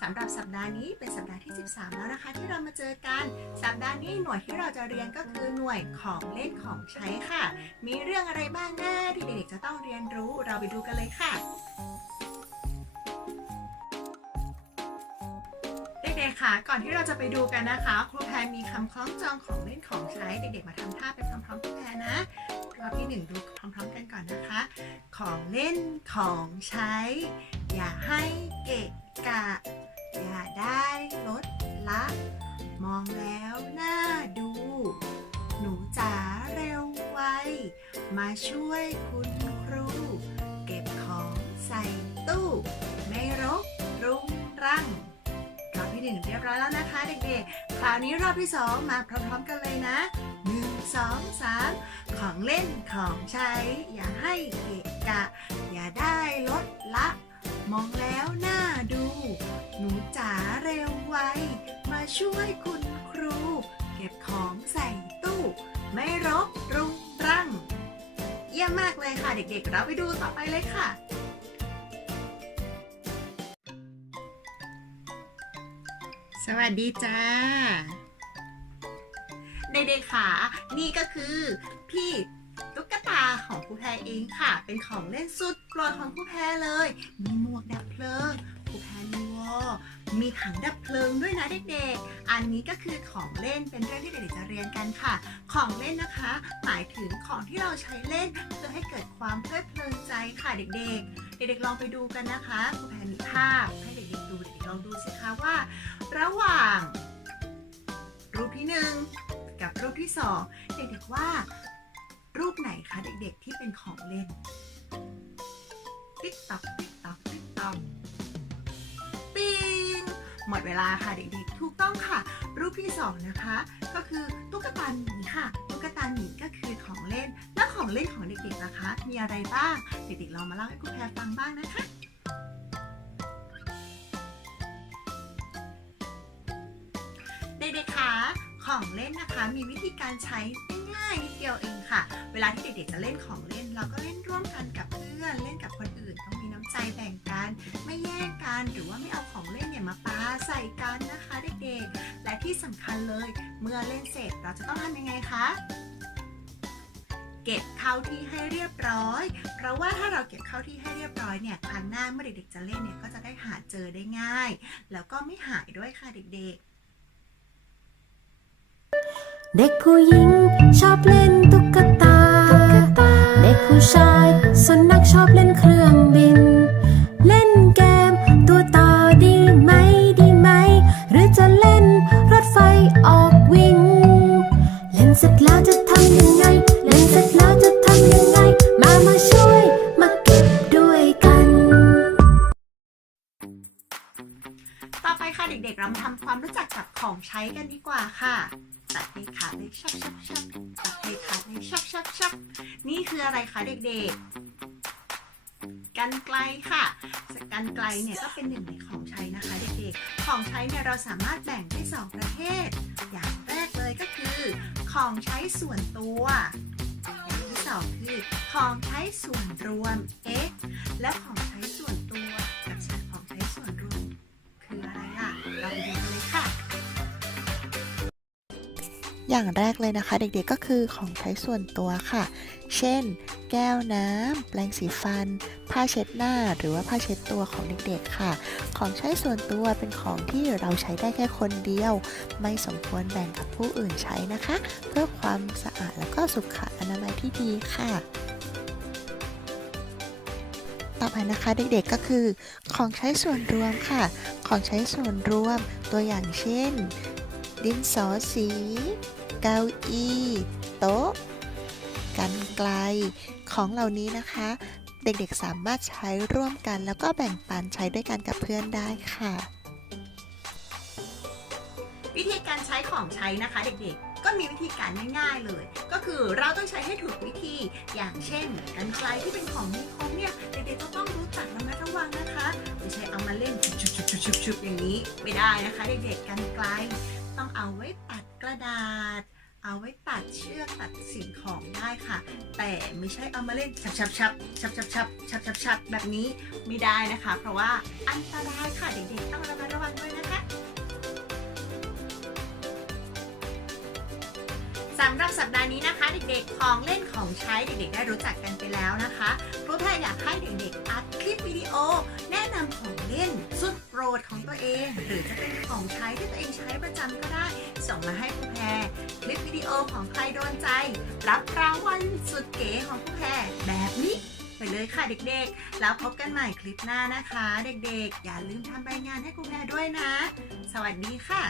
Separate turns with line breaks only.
สำหรับสัปดาห์นี้เป็นสัปดาห์ที่ 13 แล้วนะคะ ที่เรามาเจอกัน สัปดาห์นี้หน่วยที่เราจะเรียนก็คือหน่วยของเล่นของใช้ค่ะ มีเรื่องอะไรบ้างนะที่เด็กๆจะต้องเรียนรู้เราไปดูกันเลยค่ะเด็กๆค่ะ ก่อนที่เราจะไปดูกันนะคะ ครูแพรมีคำคล้องจองของเล่นของใช้ เด็กๆมาทำท่าไปพร้อมๆครูแพรนะรอบที่หนึ่งดูพร้อมๆกันก่อนนะคะ ของเล่นของใช้ อย่าให้เกะกะ อย่าได้ลดละ มองแล้วน่าดู หนูจ๋าเร็วไว มาช่วยคุณครู เก็บของใส่ตู้ ไม่รกรุงรังรอบที่หนึ่งเรียบร้อยแล้วนะคะเด็กๆ คราวนี้รอบที่สองมาพร้อมๆกันเลยนะหนึ่งสองสามของเล่นของใช้ อย่าให้เกะกะ อย่าได้ลดละ มองแล้วน่า หนูจ๋าเร็วไว มาช่วยคุณครู เก็บของใส่ตู้ ไม่รกรุงรัง เยี่ยมมากเลยค่ะเด็กๆ เราไปดูต่อไปเลยค่ะ สวัสดีจ้า เด็กๆค่ะ นี่ก็คือพี่ตุ๊กตาของครูแพรเองค่ะ เป็นของเล่นสุดโปรดของครูแพรเลย มีหมวกดับเพลิงครูแพรมี มีถังดับเพลิงด้วยนะเด็กๆ อันนี้ก็คือของเล่นเป็นเรื่องที่เด็กๆจะเรียนกันค่ะ ของเล่นนะคะ หมายถึงของที่เราใช้เล่น เพื่อให้เกิดความเพลิดเพลินใจค่ะเด็กๆ เด็กๆลองไปดูกันนะคะครูแพรมีภาพให้เด็กๆดูเด็กๆลองดูสิคะว่า ระหว่าง รูปที่หนึ่งกับรูปที่สองเด็กๆว่า รูปไหนคะเด็กๆที่เป็นของเล่นติ๊กต๊อกติ๊กต๊อกติ๊ก หมดเวลาค่ะเด็กๆ ถูกต้องค่ะ รูปที่สองนะคะ ก็คือตุ๊กตาหมีค่ะ ตุ๊กตาหมีก็คือของเล่น และของเล่นของเด็กๆนะคะ มีอะไรบ้าง เด็กๆลองมาเล่าให้คุณแพรฟังบ้างนะคะ ของเล่นนะคะ มีวิธีการใช้ง่ายนิดเดียวเองค่ะ เวลาที่เด็กๆจะเล่นของเล่น เราก็เล่นร่วมกันกับเพื่อนเล่นกับคนอื่นต้องมีน้ำใจแบ่งกัน ไม่แย่งกันหรือว่าไม่เอาของเล่นเนี่ยมาปาใส่กันนะคะเด็กๆและที่สำคัญเลย เมื่อเล่นเสร็จเราจะต้องทำยังไงคะเก็บเข้าที่ให้เรียบร้อย เพราะว่าถ้าเราเก็บเข้าที่ให้เรียบร้อยเนี่ย ครั้งหน้าเมื่อเด็กๆจะเล่นเนี่ยก็จะได้หาเจอได้ง่าย แล้วก็ไม่หายด้วยค่ะเด็กๆ
เด็กผู้หญิงชอบเล่นตุ๊กตา เด็กผู้ชายสนนักชอบเล่นเครื่องบิน เล่นเกมตัวต่อดีไหมดีไหม หรือจะเล่นรถไฟออกวิ่ง เล่นเสร็จแล้วจะทำยังไง เล่นเสร็จแล้วจะทำยังไง มามาช่วยมาเก็บด้วยกัน
ต่อไปค่ะเด็กๆเรามาทำความรู้จักกับของใช้กันดีกว่าค่ะ ตัดให้ขาดเลยชับชับชับตัดให้ขาดเลยชับชับชับนี่คืออะไรคะเด็กๆ กันไกลค่ะ กันไกลเนี่ยก็เป็นหนึ่งในของใช้นะคะเด็กๆ ของใช้เนี่ยเราสามารถแบ่งได้สองประเภท อย่างแรกเลยก็คือ ของใช้ส่วนตัว อย่างที่สองคือ ของใช้ส่วนรวม x และข อย่า
งแรกเลยนะคะ เด็กๆก็คือของใช้ส่วนตัวค่ะ เช่น แก้วน้ำแปรงสีฟัน ผ้าเช็ดหน้า หรือว่าผ้าเช็ดตัวของเด็กๆค่ะ ของใช้ส่วนตัวเป็นของที่เราใช้ได้แค่คนเดียว ไม่สมควรแบ่งกับผู้อื่นใช้นะคะ เพื่อความสะอาดและก็สุขอนามัยที่ดีค่ะต่อไปนะคะเด็กๆก็คือ ของใช้ส่วนรวมค่ะ ของใช้ส่วนรวมตัวอย่างเช่น ดินสอสี เก้าอี้ โต๊ะ กันไกล ของเหล่านี้นะคะ เด็กๆสามารถใช้ร่วมกัน แล้วก็แบ่งปันใช้ด้วยกันกับเพื่อนได้ค่ะ
วิธีการใช้ของใช้นะคะเด็กๆ ก็มีวิธีการง่ายๆเลย ก็คือเราต้องใช้ให้ถูกวิธี อย่างเช่นกันไกลที่เป็นของมีคมเนี่ยเด็กๆก็ต้องรู้จักระมัดระวังนะคะไม่ใช่เอามาเล่นชุบๆๆๆอย่างนี้ไม่ได้นะคะเด็กๆกันไกล เอาไว้ตัดกระดาษ เอาไว้ตัดเชือกตัดสิ่งของได้ค่ะ แต่ไม่ใช่เอามาเล่นชับชับชับชับชับชับชับชับชับแบบนี้ไม่ได้นะคะ เพราะว่าอันตรายค่ะเด็กๆต้องระมัดระวังด้วยนะคะสำหรับสัปดาห์นี้นะคะ เด็กๆ ของเล่นของใช้เด็กๆ ได้รู้จักกันไปแล้วนะคะครูแพรอยากให้เด็กๆ อัดคลิปวิดีโอแนะนำของ เอง หรือจะเป็นของใช้ที่ตัวเองใช้ประจำก็ได้ ส่งมาให้ผู้แพรคลิปวิดีโอของใครโดนใจ รับรางวัลสุดเก๋ของผู้แพรแบบนี้ไปเลยค่ะเด็กๆ แล้วพบกันใหม่คลิปหน้านะคะ เด็กๆ อย่าลืมทำใบงานให้ครูแพรด้วยนะ สวัสดีค่ะ